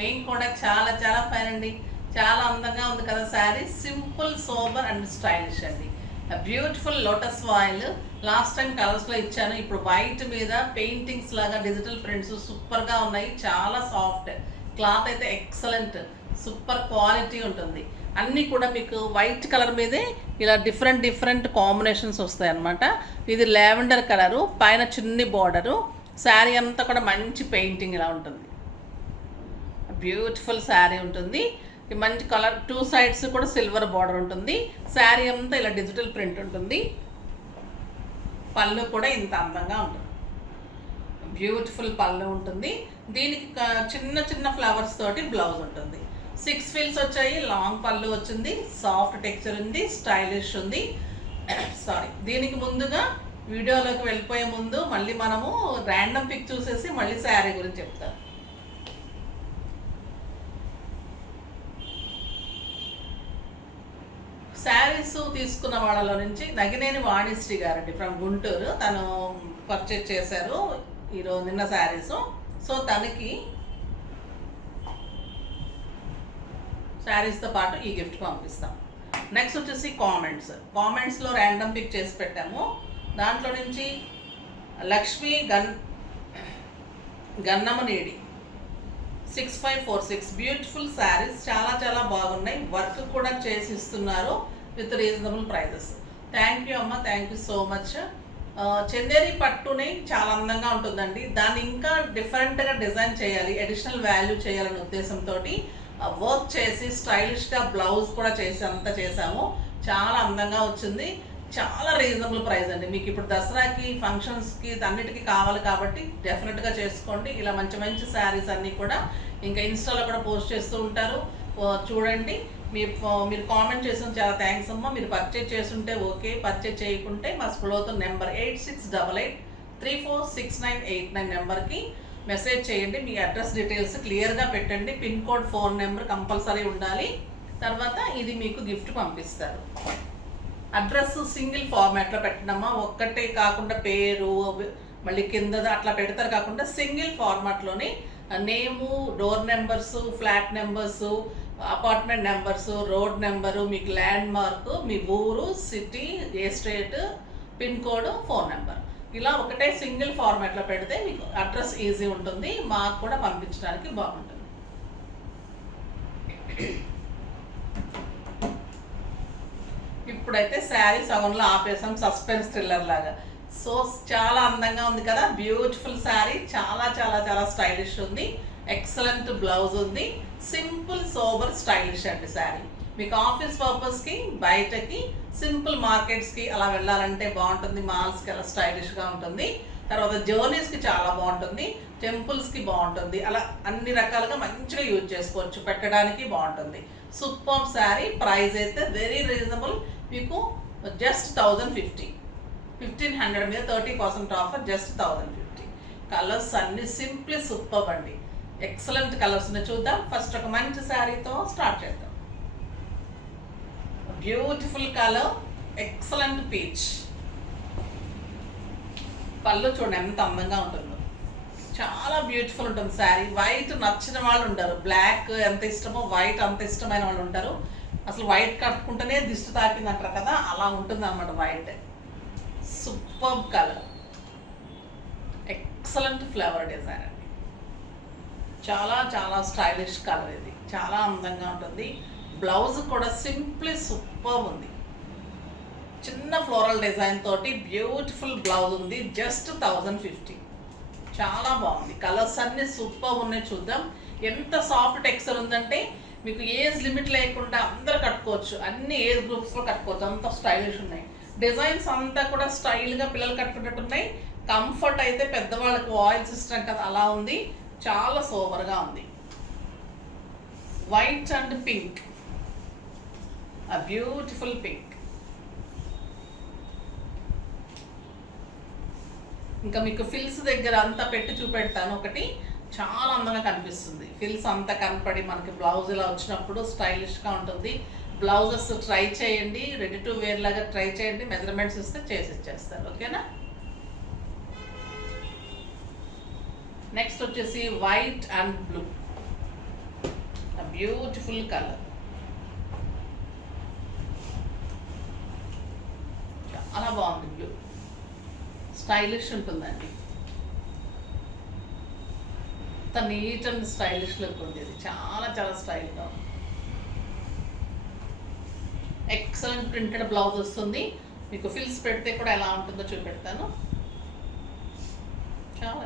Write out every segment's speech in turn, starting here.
Main కూడా చాలా చాలా ఫైన్ అండి. చాలా అందంగా ఉంది కదా sari. Simple sober and stylish అండి. Beautiful lotus oil last time కలర్స్లో ఇచ్చాను. ఇప్పుడు వైట్ మీద పెయింటింగ్స్ లాగా డిజిటల్ ప్రింట్స్ సూపర్గా ఉన్నాయి. చాలా సాఫ్ట్ క్లాత్ అయితే ఎక్సలెంట్, సూపర్ క్వాలిటీ ఉంటుంది. అన్నీ కూడా మీకు వైట్ కలర్ మీదే ఇలా డిఫరెంట్ డిఫరెంట్ కాంబినేషన్స్ వస్తాయి అన్నమాట. ఇది లావెండర్ కలరు, పైన చిన్ని బార్డరు, శారీ అంతా కూడా మంచి పెయింటింగ్ ఇలా ఉంటుంది. బ్యూటిఫుల్ శారీ ఉంటుంది. మంచి కలర్, 2 సైడ్స్ కూడా సిల్వర్ బార్డర్ ఉంటుంది. శారీ అంతా ఇలా డిజిటల్ ప్రింట్ ఉంటుంది. పళ్ళు కూడా ఇంత అందంగా ఉంటుంది. బ్యూటిఫుల్ పళ్ళు ఉంటుంది. దీనికి చిన్న చిన్న ఫ్లవర్స్ తోటి బ్లౌజ్ ఉంటుంది. 6 ఫిల్స్ వచ్చాయి. లాంగ్ పళ్ళు వచ్చింది. సాఫ్ట్ టెక్స్చర్ ఉంది. స్టైలిష్ ఉంది. సారీ, దీనికి ముందుగా వీడియోలోకి వెళ్ళిపోయే ముందు మళ్ళీ మనము ర్యాండమ్ పిక్ చూసేసి మళ్ళీ శారీ గురించి చెప్తాను. శారీస్ తీసుకున్న వాళ్ళలో నుంచి నగినేని వాణిశ్రీ గారండి ఫ్రమ్ గుంటూరు, తను పర్చేజ్ చేశారు ఈరోజు నిన్న శారీస్. సో తనకి శారీస్తో పాటు ఈ గిఫ్ట్ పంపిస్తాం. నెక్స్ట్ వచ్చేసి కామెంట్స్లో ర్యాండమ్ పిక్ చేసి పెట్టాము. దాంట్లో నుంచి లక్ష్మీ గన్నమనేడి 6546 బ్యూటిఫుల్ శారీస్, చాలా చాలా బాగున్నాయి. వర్క్ కూడా చేసి ఇస్తున్నారు with reasonable prices. Thank you అమ్మ, thank you so much. Chanderi పట్టుని చాలా అందంగా ఉంటుందండి. దాన్ని ఇంకా డిఫరెంట్గా డిజైన్ చేయాలి, అడిషనల్ వాల్యూ చేయాలనే ఉద్దేశంతో వర్క్ చేసి స్టైలిష్గా బ్లౌజ్ కూడా చేసి అంతా చేసాము. చాలా అందంగా వచ్చింది. చాలా రీజనబుల్ ప్రైస్ అండి. మీకు ఇప్పుడు దసరాకి ఫంక్షన్స్కి అన్నిటికీ కావాలి కాబట్టి డెఫినెట్గా చేసుకోండి. ఇలా మంచి మంచి శారీస్ అన్నీ కూడా ఇంకా ఇన్స్టాలో కూడా పోస్ట్ చేస్తూ ఉంటారు, చూడండి. మీరు కామెంట్ చేసిన చాలా థ్యాంక్స్ అమ్మ. మీరు పర్చేజ్ చేస్తుంటే ఓకే, పర్చేజ్ చేయకుంటే మా స్క్రోల్తో నెంబర్ 8688346989 నెంబర్కి మెసేజ్ చేయండి. మీ అడ్రస్ డీటెయిల్స్ క్లియర్గా పెట్టండి. Pin code, phone number compulsory ఉండాలి. తర్వాత ఇది మీకు గిఫ్ట్ పంపిస్తారు. అడ్రస్ సింగిల్ ఫార్మాట్లో పెట్టినమ్మా, ఒక్కటే కాకుండా పేరు మళ్ళీ కింద అట్లా పెడతారు కాకుండా సింగిల్ ఫార్మాట్లోని name, door numbers, flat numbers, apartment numbers, road number, మీకు ల్యాండ్ మార్క్, మీ ఊరు, సిటీ, ఏ state, pin code, phone number, ఇలా ఒకటే సింగిల్ ఫార్మాట్లో పెడితే మీకు అడ్రస్ ఈజీ ఉంటుంది. మాకు కూడా పంపించడానికి బాగుంటుంది. ఇప్పుడైతే శారీ సగంలో ఆపేసాం, సస్పెన్స్ థ్రిల్లర్ లాగా. సో చాలా అందంగా ఉంది కదా, బ్యూటిఫుల్ శారీ, చాలా చాలా చాలా స్టైలిష్ ఉంది. ఎక్సలెంట్ బ్లౌజ్ ఉంది. సింపుల్ సోబర్ స్టైలిష్ అండి శారీ. మీకు ఆఫీస్ పర్పస్కి, బయటకి, సింపుల్ మార్కెట్స్కి అలా వెళ్ళాలంటే బాగుంటుంది. మాల్స్కి అలా స్టైలిష్గా ఉంటుంది. తర్వాత జర్నీస్కి చాలా బాగుంటుంది. టెంపుల్స్కి బాగుంటుంది. అలా అన్ని రకాలుగా మంచిగా యూజ్ చేసుకోవచ్చు, పెట్టడానికి బాగుంటుంది. సూపర్ శారీ. ప్రైస్ అయితే వెరీ రీజనబుల్. మీకు జస్ట్ 1050, 1500 మీద 30% ఆఫర్, జస్ట్ 1050. కలర్స్ అన్ని సింప్లీ సూపర్ అండి. ఎక్సలెంట్ కలర్స్ ఉన్నాయి. చూద్దాం. ఫస్ట్ ఒక మంచి శారీతో స్టార్ట్ చేద్దాం. Beautiful colour, excellent peach. పళ్ళు చూడండి ఎంత అందంగా ఉంటుందో, చాలా బ్యూటిఫుల్ ఉంటుంది శారీ. వైట్ నచ్చిన వాళ్ళు ఉంటారు, బ్లాక్ ఎంత ఇష్టమో వైట్ అంత ఇష్టమైన వాళ్ళు ఉంటారు. అసలు వైట్ కట్టుకుంటేనే దిష్టి తాకింది అంటారు కదా, అలా ఉంటుంది అన్నమాట white. Super colour, excellent flower design అండి. చాలా చాలా స్టైలిష్ కలర్ ఇది, చాలా అందంగా ఉంటుంది. బ్లౌజ్ కూడా సింప్లీ సూపర్ ఉంది. చిన్న ఫ్లోరల్ డిజైన్ తోటి బ్యూటిఫుల్ బ్లౌజ్ ఉంది. జస్ట్ 1050. చాలా బాగుంది. కలర్స్ అన్నీ సూపర్ ఉన్నాయి. చూద్దాం. ఎంత సాఫ్ట్ టెక్స్చర్ ఉందంటే మీకు ఏజ్ లిమిట్ లేకుండా అందరు కట్టుకోవచ్చు, అన్ని ఏజ్ గ్రూప్స్లో కట్టుకోవచ్చు, అంత స్టైలిష్ ఉన్నాయి. డిజైన్స్ అంతా కూడా స్టైల్గా పిల్లలు కట్టుకున్నట్టు ఉన్నాయి. కంఫర్ట్ అయితే పెద్దవాళ్ళకి వాయిస్ ఇష్టం కదా, అలా ఉంది. చాలా సూపర్గా ఉంది. White and pink, a beautiful pink. ఇంకా మీకు ఫిల్స్ దగ్గర అంతా పెట్టి చూపెడతాను. ఒకటి చాలా అందంగా కనిపిస్తుంది. ఫిల్స్ అంతా కనపడి మనకి బ్లౌజ్ ఇలా వచ్చినప్పుడు స్టైలిష్గా ఉంటుంది. బ్లౌజెస్ ట్రై చేయండి, రెడీ టు వేర్ లాగా ట్రై చేయండి. మెజర్మెంట్స్ ఇస్తే చేసి ఇచ్చేస్తారు. ఓకేనా. నెక్స్ట్ వచ్చేసి white and blue. Beautiful colour, చాలా బాగుంది. బ్లూ స్టైలిష్ ఉంటుందండి, అంత నీట్ అండ్ స్టైలిష్ లుక్ ఉంది. ఇది చాలా చాలా స్టైల్గా ఉంది. ఎక్సలెంట్ ప్రింటెడ్ బ్లౌజ్ వస్తుంది. మీకు ఫిల్స్ పెడితే కూడా ఎలా ఉంటుందో చూపెడతాను. చాలా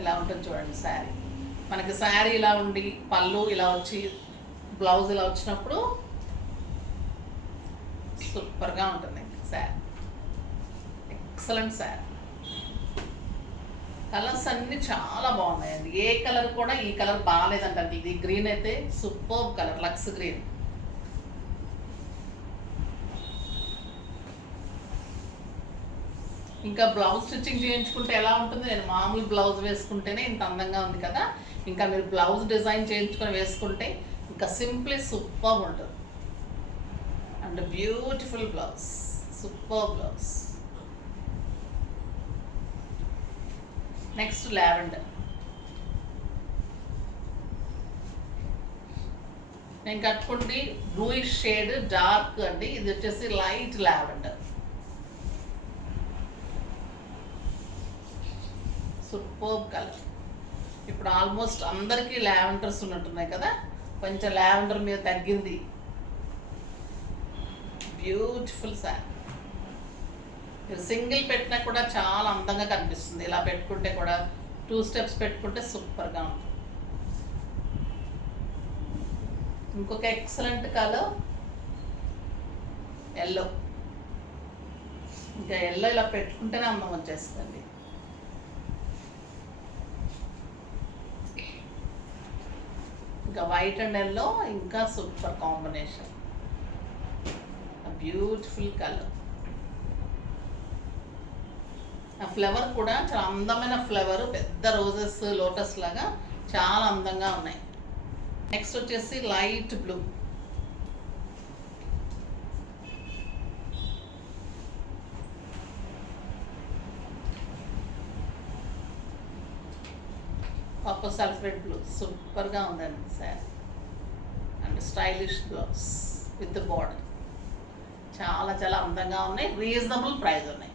ఇలా ఉంటుంది చూడండి శారీ. మనకి శారీ ఇలా ఉండి పళ్ళు ఇలా వచ్చి బ్లౌజ్ ఇలా వచ్చినప్పుడు సూపర్గా ఉంటుంది శారీ. ఎక్సలెంట్ శారీ. కలర్స్ అన్నీ చాలా బాగున్నాయండి. ఏ కలర్ కూడా ఈ కలర్ బాగాలేదంటే ఇది గ్రీన్ అయితే సూపర్ కలర్, లక్స్ గ్రీన్. ఇంకా బ్లౌజ్ స్టిచ్చింగ్ చేయించుకుంటే ఎలా ఉంటుంది? నేను మామూలు బ్లౌజ్ వేసుకుంటేనే ఇంత అందంగా ఉంది కదా, ఇంకా మీరు బ్లౌజ్ డిజైన్ చేయించుకొని వేసుకుంటే ఇంకా సింప్లీ సూపర్ ఉంటుంది. And beautiful blouse, super blouse. Next lavender. నేను కట్టుకుంటే బ్లూయిష్ షేడ్ డార్క్ అండి, ఇది వచ్చేసి లైట్ లావెండర్. Super colour. ఇప్పుడు ఆల్మోస్ట్ అందరికీ లావెండర్స్ ఉన్నట్టున్నాయి కదా, కొంచెం లావెండర్ మీద తగ్గింది. బ్యూటిఫుల్ శారీ. మీరు సింగిల్ పెట్టినా కూడా చాలా అందంగా కనిపిస్తుంది. ఇలా పెట్టుకుంటే కూడా 2 స్టెప్స్ పెట్టుకుంటే సూపర్గా ఉంటుంది. ఇంకొక ఎక్సలెంట్ కలర్ ఎల్లో. ఇంకా ఎల్లో ఇలా పెట్టుకుంటేనే అందం వచ్చేస్తుంది. ఇంకా వైట్ అండ్ ఎల్లో ఇంకా సూపర్ కాంబినేషన్. Beautiful colour. ఆ ఫ్లవర్ కూడా చాలా అందమైన ఫ్లవర్, పెద్ద రోజెస్ లోటస్ లాగా చాలా అందంగా ఉన్నాయి. నెక్స్ట్ వచ్చేసి light blue. Copper sulphate blue సూపర్గా ఉందండి sari. And stylish blouse with border చాలా చాలా అందంగా ఉన్నాయి. రీజనబుల్ ప్రైస్ ఉన్నాయి.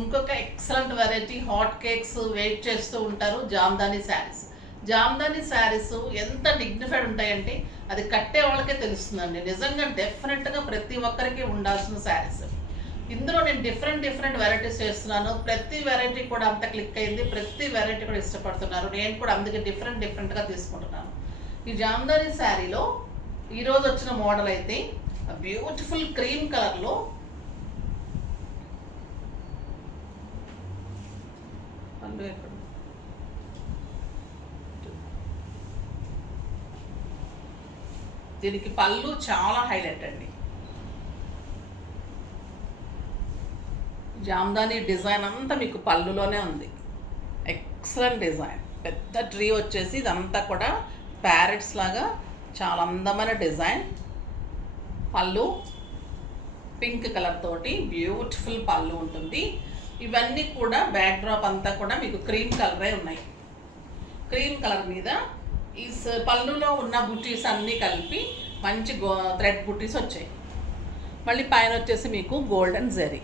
ఇంకొక excellent variety, hot cakes wait చేస్తూ ఉంటారు, జామ్దాని శారీస్. జామ్దాని శారీస్ ఎంత డిగ్నిఫైడ్ ఉంటాయంటే అది కట్టే వాళ్ళకే తెలుస్తుందండి. నిజంగా డెఫినెట్గా ప్రతి ఒక్కరికి ఉండాల్సిన శారీస్. ఇందులో నేను డిఫరెంట్ వెరైటీస్ చేస్తున్నాను. ప్రతి వెరైటీ కూడా అంత క్లిక్ అయింది, ప్రతి వెరైటీ కూడా ఇష్టపడుతున్నారు. నేను కూడా అందుకే డిఫరెంట్గా తీసుకుంటున్నాను. ఈ జామ్దాని శారీలో ఈరోజు వచ్చిన మోడల్ అయితే బ్యూటిఫుల్ క్రీమ్ కలర్లో దీనికి పళ్ళు చాలా హైలైట్ అండి. జామ్దాని డిజైన్ అంతా మీకు పళ్ళులోనే ఉంది. Excellent design. పెద్ద ట్రీ వచ్చేసి ఇదంతా కూడా ప్యారెట్స్ లాగా చాలా అందమైన డిజైన్. పళ్ళు పింక్ కలర్ తోటి బ్యూటిఫుల్ పళ్ళు ఉంటుంది. ఇవన్నీ కూడా బ్యాక్ డ్రాప్ అంతా కూడా మీకు క్రీమ్ కలరే ఉన్నాయి. క్రీమ్ కలర్ మీద ఈ పళ్ళులో ఉన్న బుటీస్ అన్నీ కలిపి మంచి థ్రెడ్ బుటీస్ వచ్చాయి. మళ్ళీ పైన వచ్చేసి మీకు గోల్డెన్ జరీ.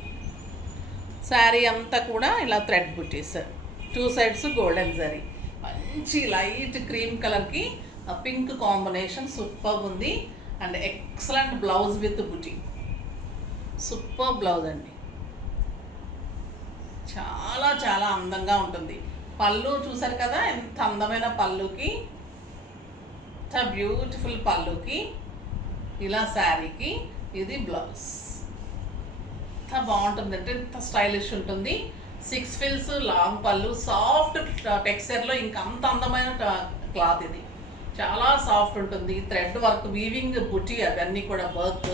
శారీ అంతా కూడా ఇలా థ్రెడ్ బుటీస్, 2 సైడ్స్ గోల్డెన్ జరీ. మంచి లైట్ క్రీమ్ కలర్కి పింక్ కాంబినేషన్ సూపర్ ఉంది. And excellent blouse with buti. Super blouse అండి, చాలా చాలా అందంగా ఉంటుంది. పళ్ళు చూసారు కదా ఎంత అందమైన పళ్ళుకి, చాలా బ్యూటిఫుల్ పళ్ళుకి ఇలా శారీకి ఇది బ్లౌజ్. ఎంత బాగుంటుంది అంటే ఎంత స్టైలిష్ ఉంటుంది. 6 ఫిల్స్ లాంగ్ పళ్ళు, సాఫ్ట్ టెక్స్చర్లో ఇంకా అంత అందమైన క్లాత్. ఇది చాలా సాఫ్ట్ ఉంటుంది. థ్రెడ్ వర్క్, వీవింగ్ బుటీ అవన్నీ కూడా వర్క్.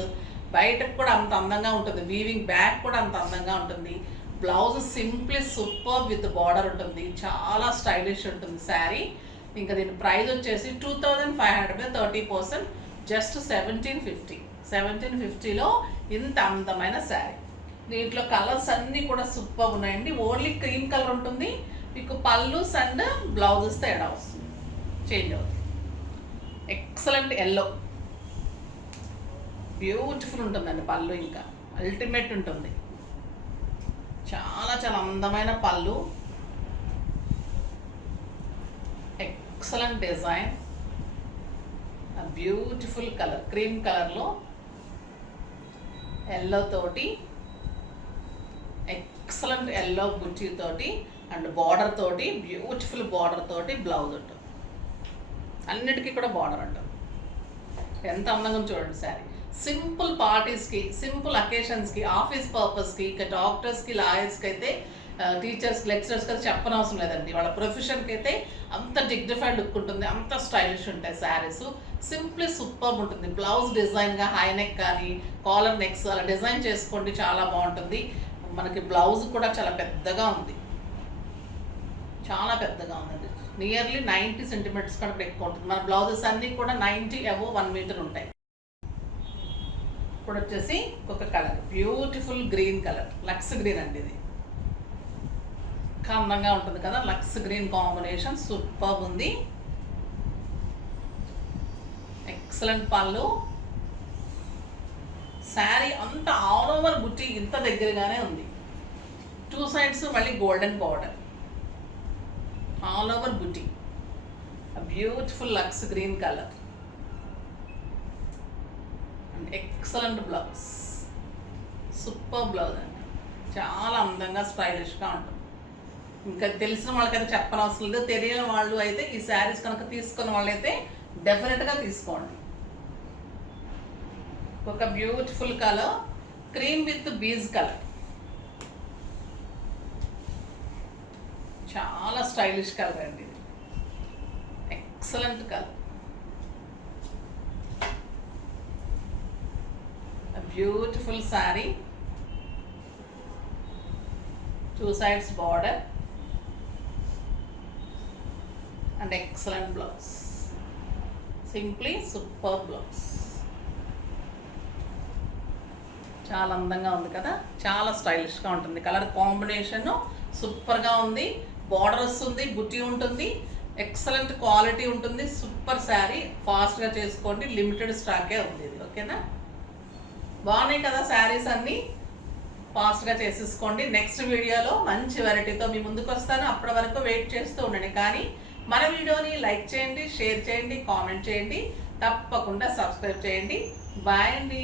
బయటకు కూడా అంత అందంగా ఉంటుంది. వీవింగ్ బ్యాక్ కూడా అంత అందంగా ఉంటుంది. Blouse simply super with border ఉంటుంది. చాలా స్టైలిష్ ఉంటుంది శారీ. ఇంకా దీని ప్రైస్ వచ్చేసి 2500 30%, జస్ట్ 1750. 1750లో ఇంత అందమైన శారీ. దీంట్లో కలర్స్ అన్నీ కూడా సూపర్ ఉన్నాయండి. ఓన్లీ క్రీమ్ కలర్ ఉంటుంది, మీకు పళ్ళుస్ అండ్ బ్లౌజెస్ తేడా వస్తుంది, చేంజ్ అవుతుంది. ఎక్సలెంట్ ఎల్లో, బ్యూటిఫుల్ ఉంటుందండి పళ్ళు, ఇంకా అల్టిమేట్ ఉంటుంది. చాలా చాలా అందమైన పళ్ళు, excellent design, beautiful colour, cream కలర్లో ఎల్లో తోటి, ఎక్సలెంట్ ఎల్లో బుచ్చి తోటి అండ్ బార్డర్ తోటి, బ్యూటిఫుల్ బార్డర్ తోటి బ్లౌజ్ ఉంటుంది. అన్నిటికీ కూడా బార్డర్ ఉంటుంది. ఎంత అందంగా చూడండి శారీ. సింపుల్ పార్టీస్కి, సింపుల్ అకేషన్స్కి, ఆఫీస్ పర్పస్కి, ఇక డాక్టర్స్కి, లాయర్స్కి అయితే, టీచర్స్కి, లెక్చరర్స్కి అయితే చెప్పనవసరం లేదండి. వాళ్ళ ప్రొఫెషన్కి అయితే అంత డిగ్నిఫైడ్ లుక్ ఉంటుంది, అంత స్టైలిష్ ఉంటాయి శారీస్. సింప్లీ సూపర్ ఉంటుంది. బ్లౌజ్ డిజైన్గా హై నెక్ కానీ కాలర్ నెక్స్ అలా డిజైన్ చేసుకోండి, చాలా బాగుంటుంది. మనకి బ్లౌజ్ కూడా చాలా పెద్దగా ఉంది, చాలా పెద్దగా ఉందండి. నియర్లీ 90 సెంటీమీటర్స్ కంటే ఎక్కువ ఉంటుంది. మన బ్లౌజెస్ అన్నీ కూడా 90 అబోవ్ 1 మీటర్ ఉంటాయి. ఇప్పుడు వచ్చేసి ఒక colour, beautiful green colour, lux green అండి. ఇది అందంగా ఉంటుంది కదా, లక్స్ గ్రీన్ కాంబినేషన్ సూపర్ ఉంది. ఎక్సలెంట్ పళ్ళు, శారీ అంతా ఆల్ ఓవర్ బుట్టి ఇంత దగ్గరగానే ఉంది. 2 సైడ్స్ మళ్ళీ గోల్డెన్ బార్డర్, ఆల్ ఓవర్ బుట్టి, beautiful lux green colour and excellent blouse, super blouse అండి. చాలా అందంగా స్టైలిష్గా ఉంటుంది. ఇంకా తెలిసిన వాళ్ళకైతే చెప్పనవసరం లేదు. తెలియని వాళ్ళు అయితే ఈ శారీస్ కనుక తీసుకున్న వాళ్ళైతే డెఫినెట్గా తీసుకోండి. ఒక beautiful colour, cream with beige colour, చాలా స్టైలిష్ కలర్ అండి ఇది. Excellent colour, beautiful sari, 2 sides border and excellent blouse, simply super blouse. చాలా అందంగా ఉంది కదా, చాలా స్టైలిష్గా ఉంటుంది. కలర్ కాంబినేషన్ సూపర్గా ఉంది. బార్డర్ వస్తుంది, బుట్టి ఉంటుంది, ఎక్సలెంట్ క్వాలిటీ ఉంటుంది. సూపర్ శారీ, ఫాస్ట్గా చేసుకోండి, లిమిటెడ్ స్టాకే ఉంది ఇది. ఓకేనా, బాగున్నాయి కదా శారీస్ అన్నీ, ఫాస్ట్గా చేసేసుకోండి. నెక్స్ట్ వీడియోలో మంచి వెరైటీతో మీ ముందుకు వస్తాను. అప్పటి వరకు వెయిట్ చేస్తూ ఉండండి. కానీ మన వీడియోని లైక్ చేయండి, షేర్ చేయండి, కామెంట్ చేయండి, తప్పకుండా సబ్స్క్రైబ్ చేయండి. బాయ్ అండి.